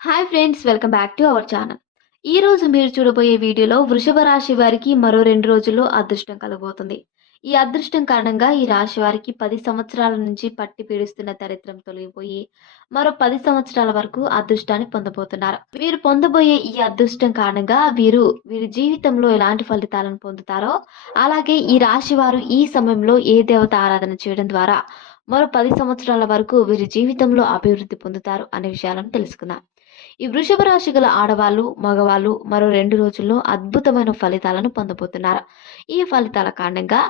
Hi friends welcome back to our channel ఈ రోజు మీరు చూడబోయే వీడియోలో వృషభ రాశి వారికి మరో రెండు రోజుల్లో అదృష్టం కలగబోతుంది. ఈ అదృష్టం కారణంగా ఈ రాశి వారికి పది సంవత్సరాల నుంచి పట్టి పీడిస్తున్న దరిద్రం తొలగిపోయి మరో పది సంవత్సరాల వరకు అదృష్టాన్ని పొందబోతున్నారు. వీరు పొందబోయే ఈ అదృష్టం కారణంగా వీరు వీరి జీవితంలో ఎలాంటి ఫలితాలను పొందుతారో అలాగే ఈ రాశి వారు ఈ సమయంలో ఏ దేవత ఆరాధన చేయడం ద్వారా మరో పది సంవత్సరాల వరకు వీరి జీవితంలో అభివృద్ధి పొందుతారు అనే విషయాలను తెలుసుకుందాం. ఈ వృషభ రాశి గల ఆడవాళ్ళు మగవాళ్ళు మరో రెండు రోజుల్లో అద్భుతమైన ఫలితాలను పొందబోతున్నారు. ఈ ఫలితాల కారణంగా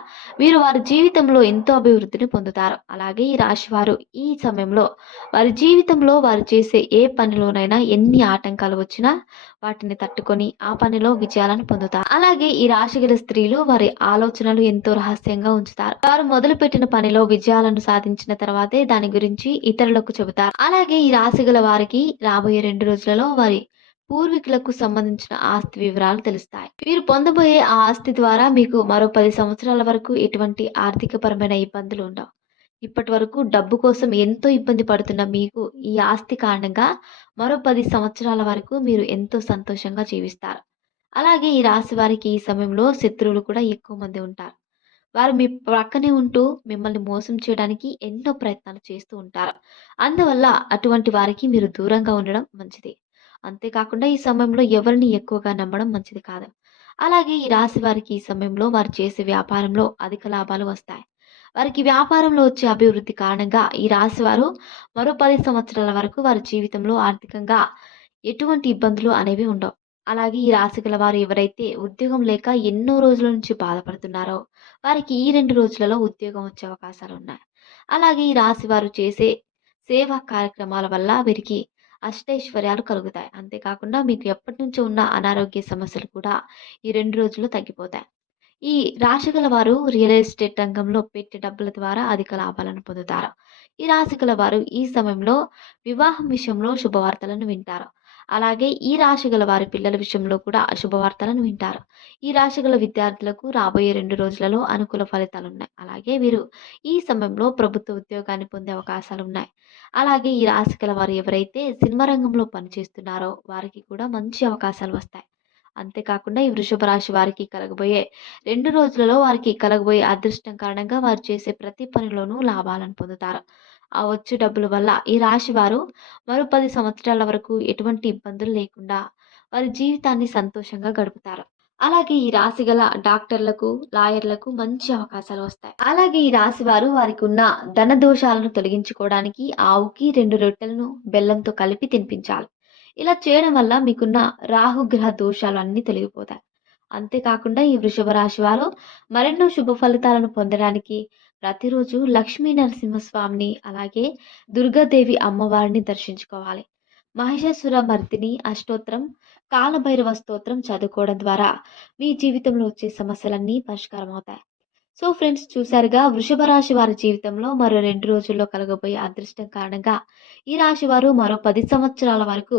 వీరు వారి జీవితంలో ఎంతో అభివృద్ధిని పొందుతారు. అలాగే ఈ రాశి వారు ఈ సమయంలో వారి జీవితంలో వారు చేసే ఏ పనిలోనైనా ఎన్ని ఆటంకాలు వచ్చినా వాటిని తట్టుకొని ఆ పనిలో విజయాలను పొందుతారు. అలాగే ఈ రాశి గల స్త్రీలు వారి ఆలోచనలు ఎంతో రహస్యంగా ఉంచుతారు. వారు మొదలుపెట్టిన పనిలో విజయాలను సాధించిన తర్వాతే దాని గురించి ఇతరులకు చెబుతారు. అలాగే ఈ రాశి గల వారికి రాబోయే రెండు రెండు రోజులలో వారి పూర్వీకులకు సంబంధించిన ఆస్తి వివరాలు తెలుస్తాయి. మీరు పొందబోయే ఆ ఆస్తి ద్వారా మీకు మరో పది సంవత్సరాల వరకు ఎటువంటి ఆర్థికపరమైన ఇబ్బందులు ఉండవు. ఇప్పటి వరకు డబ్బు కోసం ఎంతో ఇబ్బంది పడుతున్న మీకు ఈ ఆస్తి కారణంగా మరో పది సంవత్సరాల వరకు మీరు ఎంతో సంతోషంగా జీవిస్తారు. అలాగే ఈ రాశి వారికి ఈ సమయంలో శత్రువులు కూడా ఎక్కువ మంది ఉంటారు. వారు మీ ప్రక్కనే ఉంటూ మిమ్మల్ని మోసం చేయడానికి ఎన్నో ప్రయత్నాలు చేస్తూ ఉంటారు. అందువల్ల అటువంటి వారికి మీరు దూరంగా ఉండడం మంచిది. అంతేకాకుండా ఈ సమయంలో ఎవరిని ఎక్కువగా నమ్మడం మంచిది కాదు. అలాగే ఈ రాశి వారికి ఈ సమయంలో వారు చేసే వ్యాపారంలో అధిక లాభాలు వస్తాయి. వారికి వ్యాపారంలో వచ్చే అభివృద్ధి కారణంగా ఈ రాశి వారు మరో పది సంవత్సరాల వరకు వారి జీవితంలో ఆర్థికంగా ఎటువంటి ఇబ్బందులు అనేవి ఉండవు. అలాగే ఈ రాశిగల వారు ఎవరైతే ఉద్యోగం లేక ఎన్నో రోజుల నుంచి బాధపడుతున్నారో వారికి ఈ రెండు రోజులలో ఉద్యోగం వచ్చే అవకాశాలు ఉన్నాయి. అలాగే ఈ రాశి వారు చేసే సేవా కార్యక్రమాల వల్ల వీరికి అష్టైశ్వర్యాలు కలుగుతాయి. అంతేకాకుండా మీకు ఎప్పటి నుంచో ఉన్న అనారోగ్య సమస్యలు కూడా ఈ రెండు రోజుల్లో తగ్గిపోతాయి. ఈ రాశిగల వారు రియల్ ఎస్టేట్ రంగంలో పెట్టే డబ్బుల ద్వారా అధిక లాభాలను పొందుతారు. ఈ రాశిగల వారు ఈ సమయంలో వివాహం విషయంలో శుభవార్తలను వింటారు. అలాగే ఈ రాశి గల వారి పిల్లల విషయంలో కూడా శుభవార్తలను వింటారు. ఈ రాశి గల విద్యార్థులకు రాబోయే రెండు రోజులలో అనుకూల ఫలితాలు ఉన్నాయి అలాగే వీరు ఈ సమయంలో ప్రభుత్వ ఉద్యోగాన్ని పొందే అవకాశాలు ఉన్నాయి అలాగే ఈ రాశి గల వారు ఎవరైతే సినిమా రంగంలో పనిచేస్తున్నారో వారికి కూడా మంచి అవకాశాలు వస్తాయి. అంతేకాకుండా ఈ వృషభ రాశి వారికి కలగబోయే రెండు రోజులలో వారికి కలగబోయే అదృష్టం కారణంగా వారు చేసే ప్రతి పనిలోనూ లాభాలను పొందుతారు. ఆ వచ్చు డబ్బుల వల్ల ఈ రాశి వారు మరో పది సంవత్సరాల వరకు ఎటువంటి ఇబ్బందులు లేకుండా వారి జీవితాన్ని సంతోషంగా గడుపుతారు. అలాగే ఈ రాశి గల డాక్టర్లకు లాయర్లకు మంచి అవకాశాలు వస్తాయి. అలాగే ఈ రాశి వారు వారికి ఉన్న ధన దోషాలను తొలగించుకోవడానికి ఆవుకి రెండు రొట్టెలను బెల్లంతో కలిపి తినిపించాలి. ఇలా చేయడం వల్ల మీకున్న రాహుగ్రహ దోషాలు అన్నీ తొలగిపోతాయి. అంతేకాకుండా ఈ వృషభ రాశి వారు మరెన్నో శుభ ఫలితాలను పొందడానికి ప్రతిరోజు లక్ష్మీ నరసింహస్వామిని అలాగే దుర్గాదేవి అమ్మవారిని దర్శించుకోవాలి. మహిషాసుర మర్దిని అష్టోత్తరం కాలభైరవ స్తోత్రం చదువుకోవడం ద్వారా మీ జీవితంలో వచ్చే సమస్యలన్నీ పరిష్కారం అవుతాయి సో ఫ్రెండ్స్ చూసారుగా వృషభ రాశి వారి జీవితంలో మరో రెండు రోజుల్లో కలగబోయే అదృష్టం కారణంగా ఈ రాశి వారు మరో పది సంవత్సరాల వరకు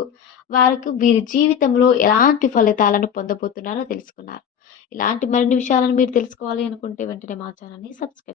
వారికి వీరి జీవితంలో ఎలాంటి ఫలితాలను పొందబోతున్నారో తెలుసుకున్నారు. ఇలాంటి మరిన్ని విషయాలను మీరు తెలుసుకోవాలి అనుకుంటే వెంటనే మా ఛానల్ని సబ్స్క్రైబ్